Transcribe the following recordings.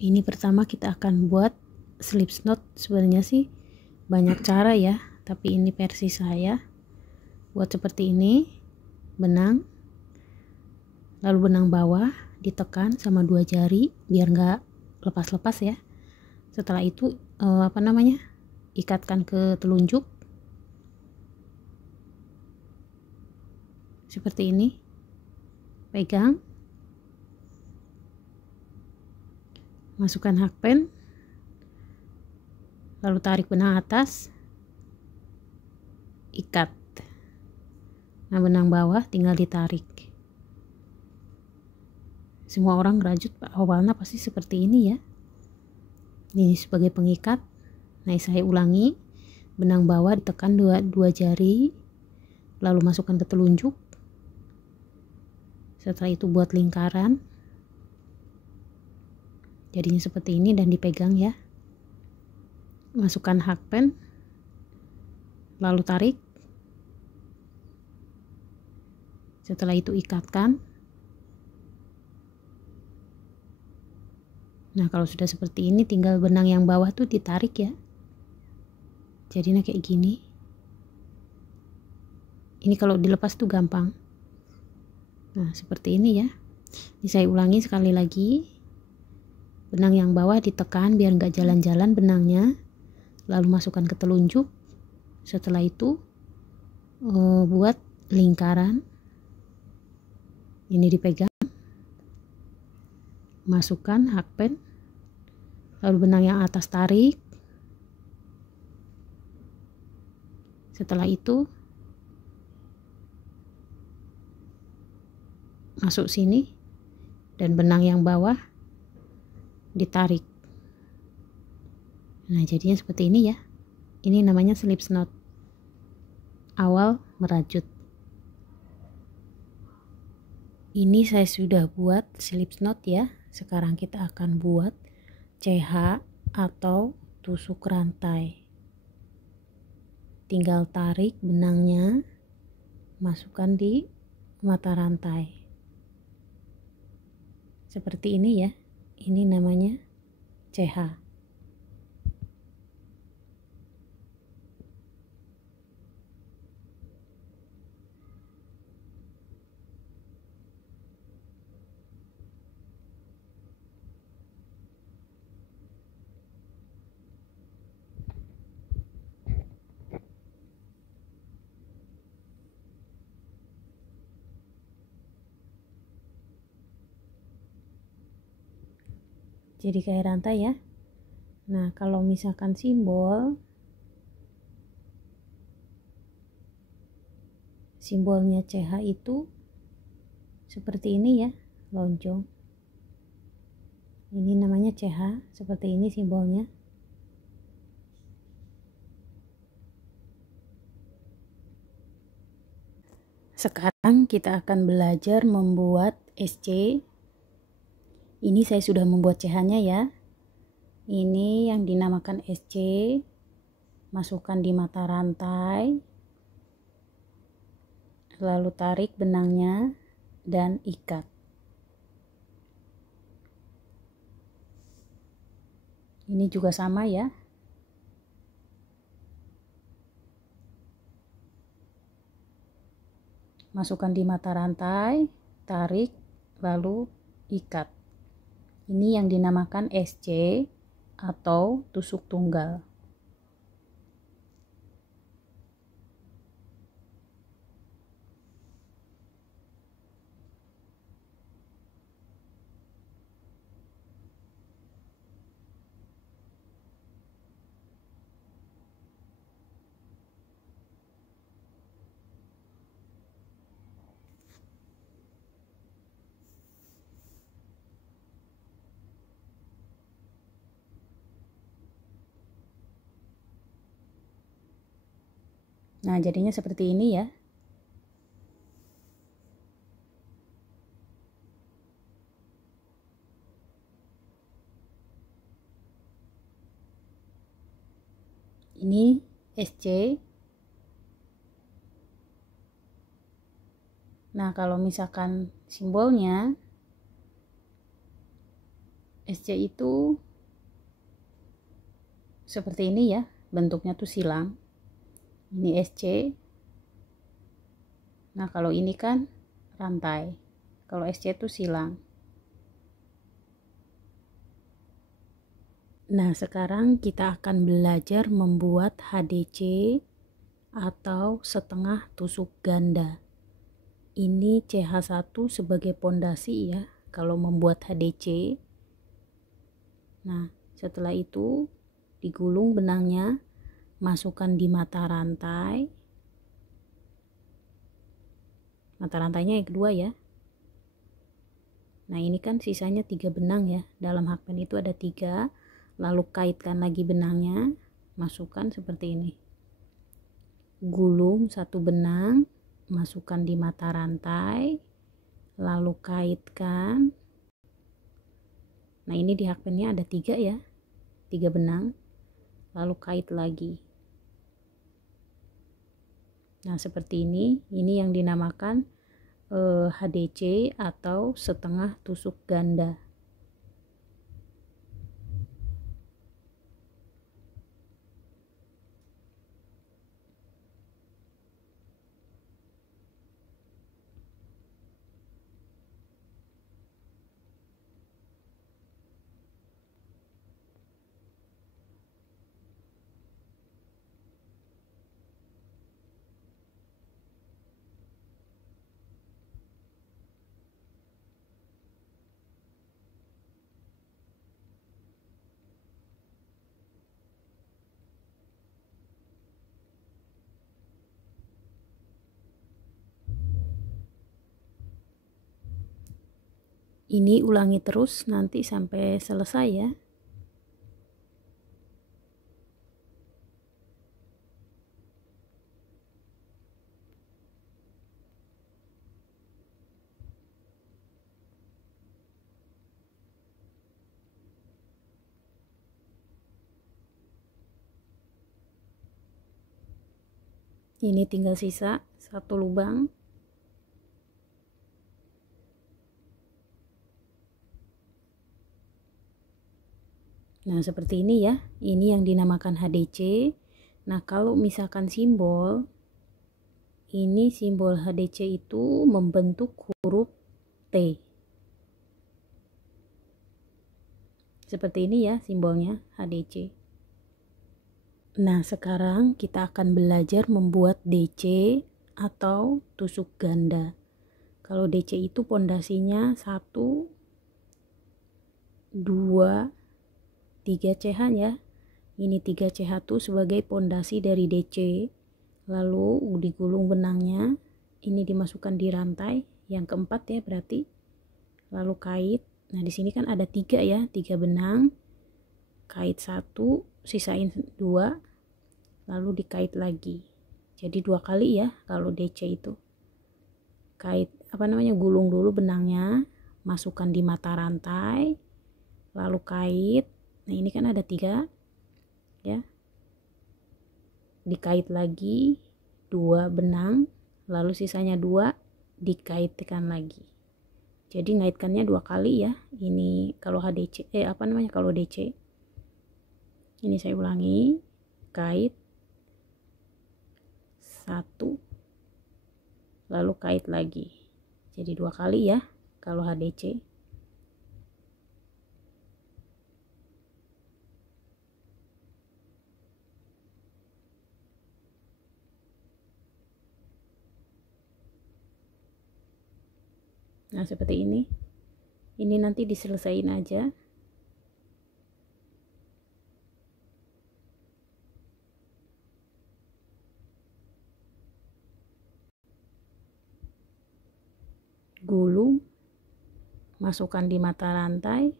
Ini pertama kita akan buat slip knot. Sebenarnya sih banyak cara ya, tapi ini versi saya. Buat seperti ini, benang, lalu benang bawah ditekan sama 2 jari biar nggak lepas-lepas ya. Setelah itu ikatkan ke telunjuk seperti ini, pegang, masukkan hakpen, lalu tarik benang atas, ikat. Nah, benang bawah tinggal ditarik. Semua orang ngerajut awalnya pasti seperti ini ya. Ini sebagai pengikat. Nah, saya ulangi, benang bawah ditekan dua jari, lalu masukkan ke telunjuk. Setelah itu buat lingkaran, jadinya seperti ini dan dipegang ya. Masukkan hakpen, lalu tarik. Setelah itu ikatkan. Nah, kalau sudah seperti ini tinggal benang yang bawah tuh ditarik ya. Jadinya kayak gini. Ini kalau dilepas tuh gampang. Nah, seperti ini ya. Ini saya ulangi sekali lagi. Benang yang bawah ditekan biar nggak jalan-jalan benangnya. Lalu masukkan ke telunjuk. Setelah itu buat lingkaran. Ini dipegang. Masukkan hakpen, lalu benang yang atas tarik. Setelah itu masuk sini dan benang yang bawah ditarik. Nah, jadinya seperti ini ya. Ini namanya slip knot awal merajut. Ini saya sudah buat slip knot ya. Sekarang kita akan buat CH atau tusuk rantai. Tinggal tarik benangnya, masukkan di mata rantai. Seperti ini ya. Ini namanya CH. Jadi kayak rantai ya. Nah, kalau misalkan simbolnya CH itu seperti ini ya, lonjong. Ini namanya CH, seperti ini simbolnya. Sekarang kita akan belajar membuat SC. Ini saya sudah membuat CH-nya ya. Ini yang dinamakan SC. Masukkan di mata rantai. Lalu tarik benangnya dan ikat. Ini juga sama ya. Masukkan di mata rantai, tarik, lalu ikat. Ini yang dinamakan SC atau tusuk tunggal. Nah, jadinya seperti ini ya. Ini SC. Nah, kalau misalkan simbolnya SC itu seperti ini ya, bentuknya tuh silang. Ini SC. Nah, kalau ini kan rantai. Kalau SC itu silang. Nah, sekarang kita akan belajar membuat HDC atau setengah tusuk ganda. Ini CH1 sebagai pondasi ya, kalau membuat HDC. Nah, setelah itu digulung benangnya, masukkan di mata rantai. Mata rantainya yang kedua ya. Nah, ini kan sisanya 3 benang ya. Dalam hakpen itu ada 3. Lalu kaitkan lagi benangnya, masukkan seperti ini. Gulung 1 benang, masukkan di mata rantai, lalu kaitkan. Nah, ini di hakpennya ada 3 ya, 3 benang, lalu kait lagi. Nah, seperti ini yang dinamakan HDC atau setengah tusuk ganda. Ini ulangi terus nanti sampai selesai ya. Ini tinggal sisa 1 lubang. Nah, seperti ini ya. Ini yang dinamakan HDC. Nah, kalau misalkan simbol, ini simbol HDC itu membentuk huruf T. Seperti ini ya simbolnya HDC. Nah, sekarang kita akan belajar membuat DC atau tusuk ganda. Kalau DC itu pondasinya 1, 2, 3 CH ya. Ini 3 CH1 sebagai pondasi dari DC. Lalu digulung benangnya. Ini dimasukkan di rantai yang keempat ya berarti. Lalu kait. Nah, di sini kan ada 3 ya, 3 benang. Kait 1, sisain 2, lalu dikait lagi. Jadi 2 kali ya kalau DC itu. Kait gulung dulu benangnya, masukkan di mata rantai, lalu kait. Nah, ini kan ada 3 ya. Dikait lagi 2 benang, lalu sisanya 2 dikaitkan lagi. Jadi ngaitkannya 2 kali ya. Ini kalau HDC kalau DC. Ini saya ulangi, kait 1, lalu kait lagi. Jadi 2 kali ya kalau HDC. Nah, seperti ini. Ini nanti diselesain aja. Gulung, masukkan di mata rantai,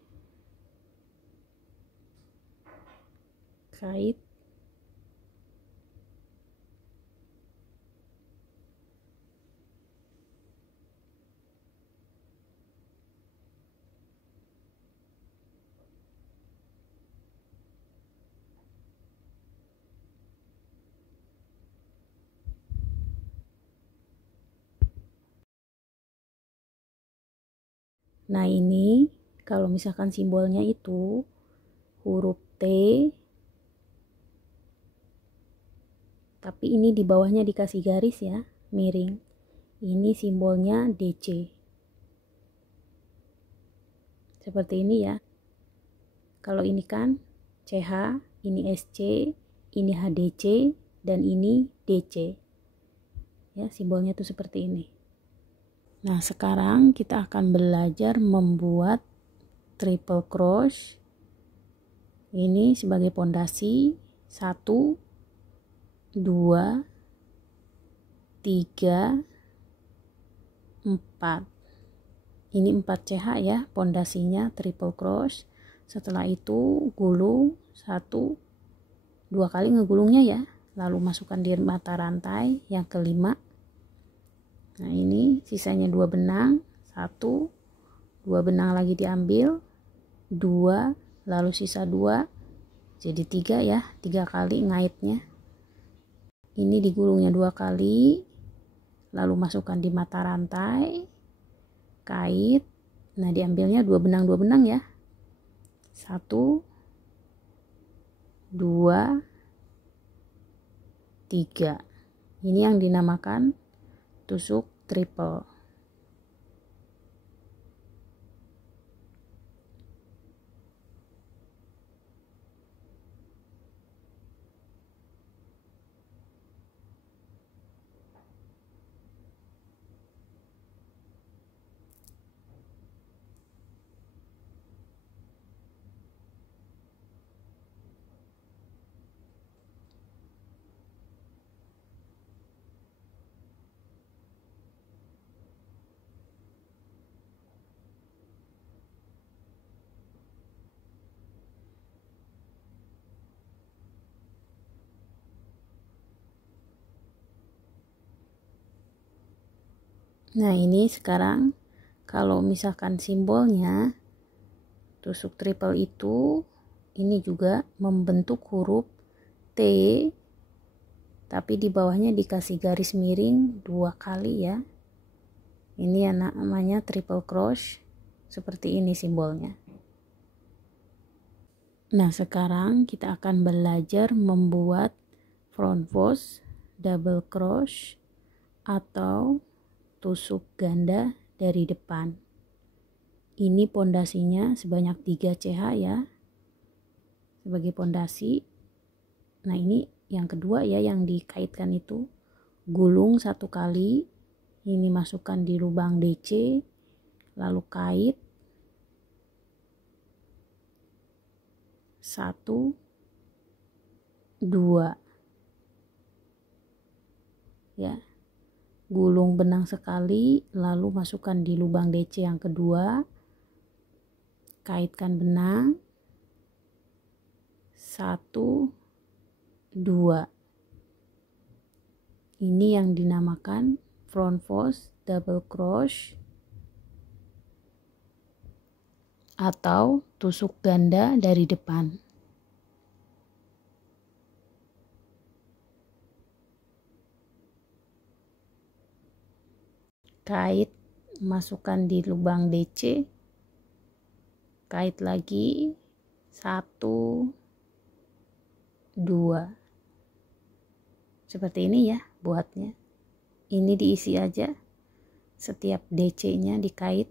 kait, nah ini kalau misalkan simbolnya itu huruf T, tapi ini di bawahnya dikasih garis ya, miring. Ini simbolnya DC. Seperti ini ya. Kalau ini kan CH, ini SC, ini HDC, dan ini DC. Ya, simbolnya tuh seperti ini. Nah, sekarang kita akan belajar membuat triple cross. Ini sebagai pondasi 1, 2, 3, 4. Ini 4 CH ya, pondasinya triple cross. Setelah itu gulung 1, 2 kali ngegulungnya ya, lalu masukkan di mata rantai yang kelima. Nah, ini sisanya 2 benang, 1, 2 benang lagi diambil, 2, lalu sisa 2, jadi 3 ya, 3 kali ngaitnya. Ini digulungnya 2 kali, lalu masukkan di mata rantai, kait. Nah, diambilnya 2 benang ya, 1, 2, 3. Ini yang dinamakan tusuk triple. Nah, ini sekarang kalau misalkan simbolnya tusuk triple itu, ini juga membentuk huruf T, tapi di bawahnya dikasih garis miring 2 kali ya. Ini yang namanya triple cross. Seperti ini simbolnya. Nah, sekarang kita akan belajar membuat front post, double cross, atau tusuk ganda dari depan. Ini pondasinya sebanyak 3 CH ya, sebagai pondasi. Nah, ini yang kedua ya, yang dikaitkan itu gulung 1 kali, ini masukkan di lubang DC, lalu kait 1, 2 ya, gulung benang sekali, lalu masukkan di lubang DC yang kedua, kaitkan benang 1, 2. Ini yang dinamakan front post double cross atau tusuk ganda dari depan. Kait, masukkan di lubang DC, kait lagi 1, 2. Seperti ini ya buatnya. Ini diisi aja, setiap DC nya dikait.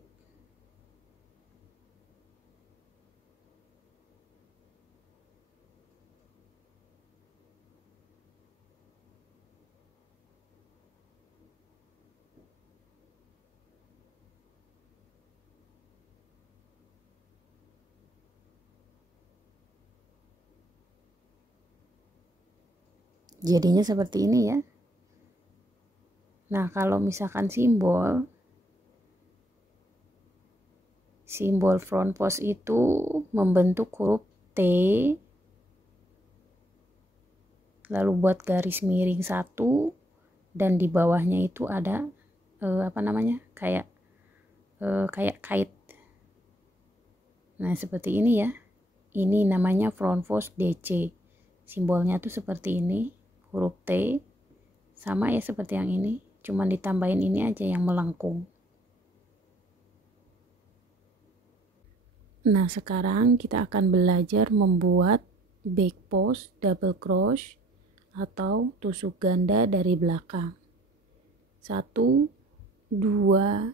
Jadinya seperti ini ya. Nah, kalau misalkan simbol front post itu membentuk huruf T, lalu buat garis miring 1, dan di bawahnya itu ada kayak kait. Nah, seperti ini ya. Ini namanya front post DC. Simbolnya tuh seperti ini, huruf T, sama ya seperti yang ini, cuman ditambahin ini aja yang melengkung. Nah, sekarang kita akan belajar membuat back post double crochet atau tusuk ganda dari belakang. 1, 2,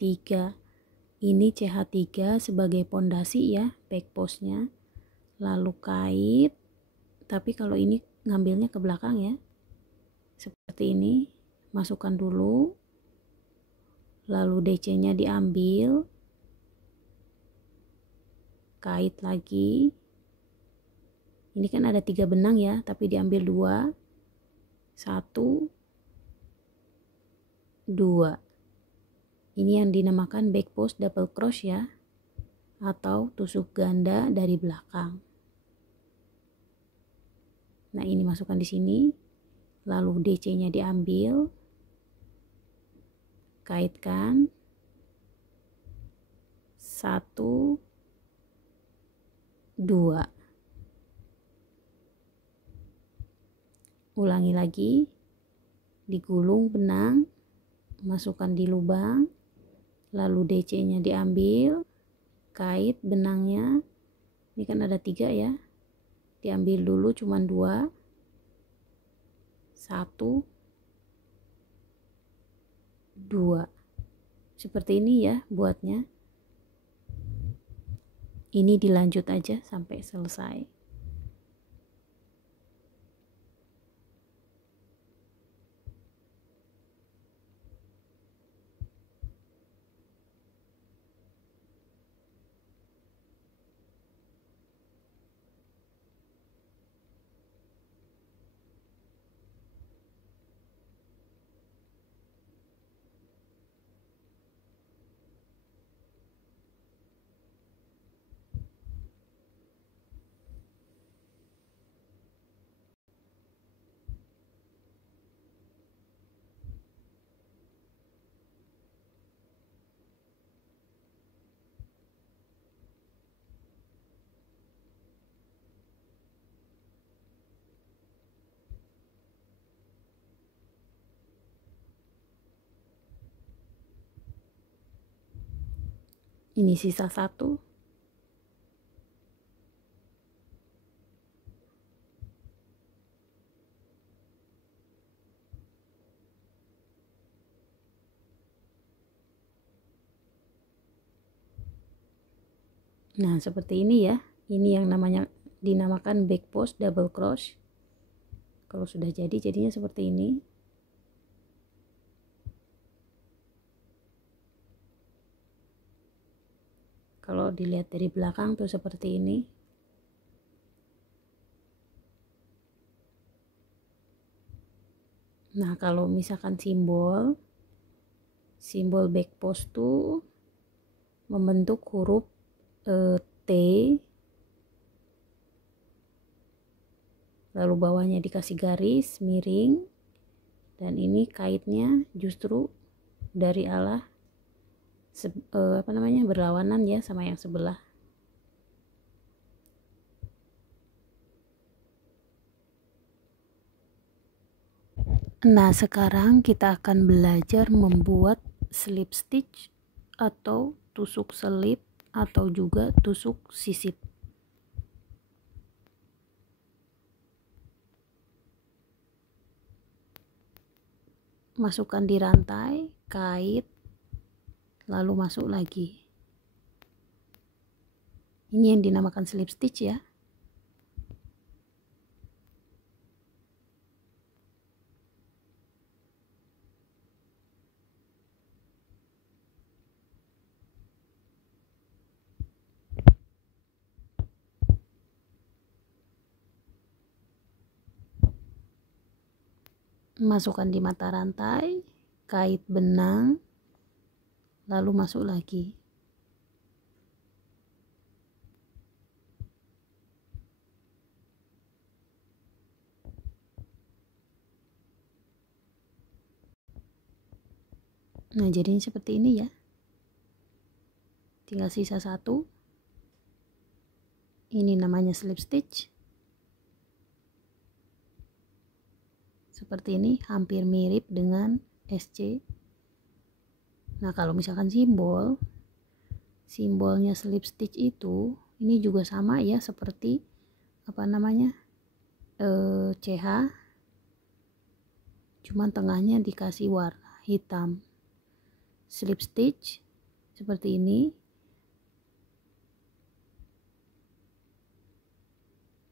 3. Ini CH3 sebagai pondasi ya, back postnya. Lalu kait, tapi kalau ini ngambilnya ke belakang ya. Seperti ini, masukkan dulu. Lalu DC-nya diambil. Kait lagi. Ini kan ada 3 benang ya, tapi diambil 2. 1, 2. Ini yang dinamakan back post double crochet ya, atau tusuk ganda dari belakang. Nah, ini masukkan di sini. Lalu DC-nya diambil. Kaitkan. 1, 2. Ulangi lagi. Digulung benang, masukkan di lubang. Lalu DC-nya diambil, kait benangnya. Ini kan ada 3 ya, diambil dulu cuman 2. 1, 2. Seperti ini ya buatnya. Ini dilanjut aja sampai selesai. Ini sisa 1. Nah, seperti ini ya. Ini yang dinamakan back post double crochet. Kalau sudah jadi, jadinya seperti ini. Kalau dilihat dari belakang tuh seperti ini. Nah, kalau misalkan simbol back post tuh membentuk huruf T, lalu bawahnya dikasih garis miring, dan ini kaitnya justru dari berlawanan ya sama yang sebelah. Nah, sekarang kita akan belajar membuat slip stitch atau tusuk selip atau juga tusuk sisip. Masukkan di rantai, kait, lalu masuk lagi. Ini yang dinamakan slip stitch ya. Masukkan di mata rantai, kait benang, lalu masuk lagi. Nah, jadinya seperti ini ya. Tinggal sisa 1. Ini namanya slip stitch. Seperti ini, hampir mirip dengan SC. Nah, kalau misalkan simbol simbolnya slip stitch itu ini juga sama ya, seperti CH, cuman tengahnya dikasih warna hitam. Slip stitch seperti ini,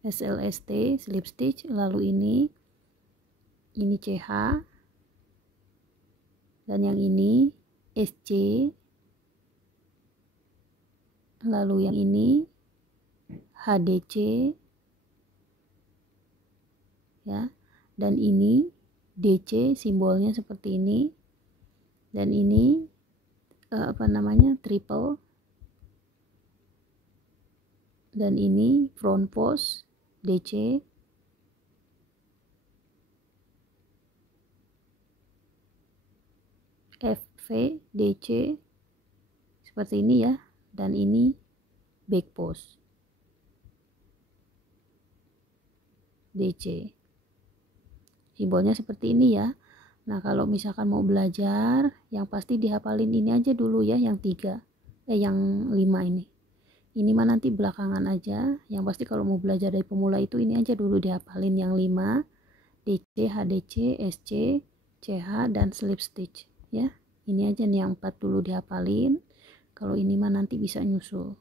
SLST slip stitch, lalu ini CH, dan yang ini SC, lalu yang ini HDC ya, dan ini DC simbolnya seperti ini, dan ini triple, dan ini front post DC, FV DC seperti ini ya, dan ini back post DC, simbolnya seperti ini ya. Nah kalau misalkan mau belajar, yang pasti dihafalin ini aja dulu ya, yang 5 ini mah nanti belakangan aja. Yang pasti kalau mau belajar dari pemula itu ini aja dulu dihafalin, yang 5 DC, HDC, SC, CH, dan slip stitch ya. Ini aja nih yang 4 dulu dihafalin, kalau ini mah nanti bisa nyusul.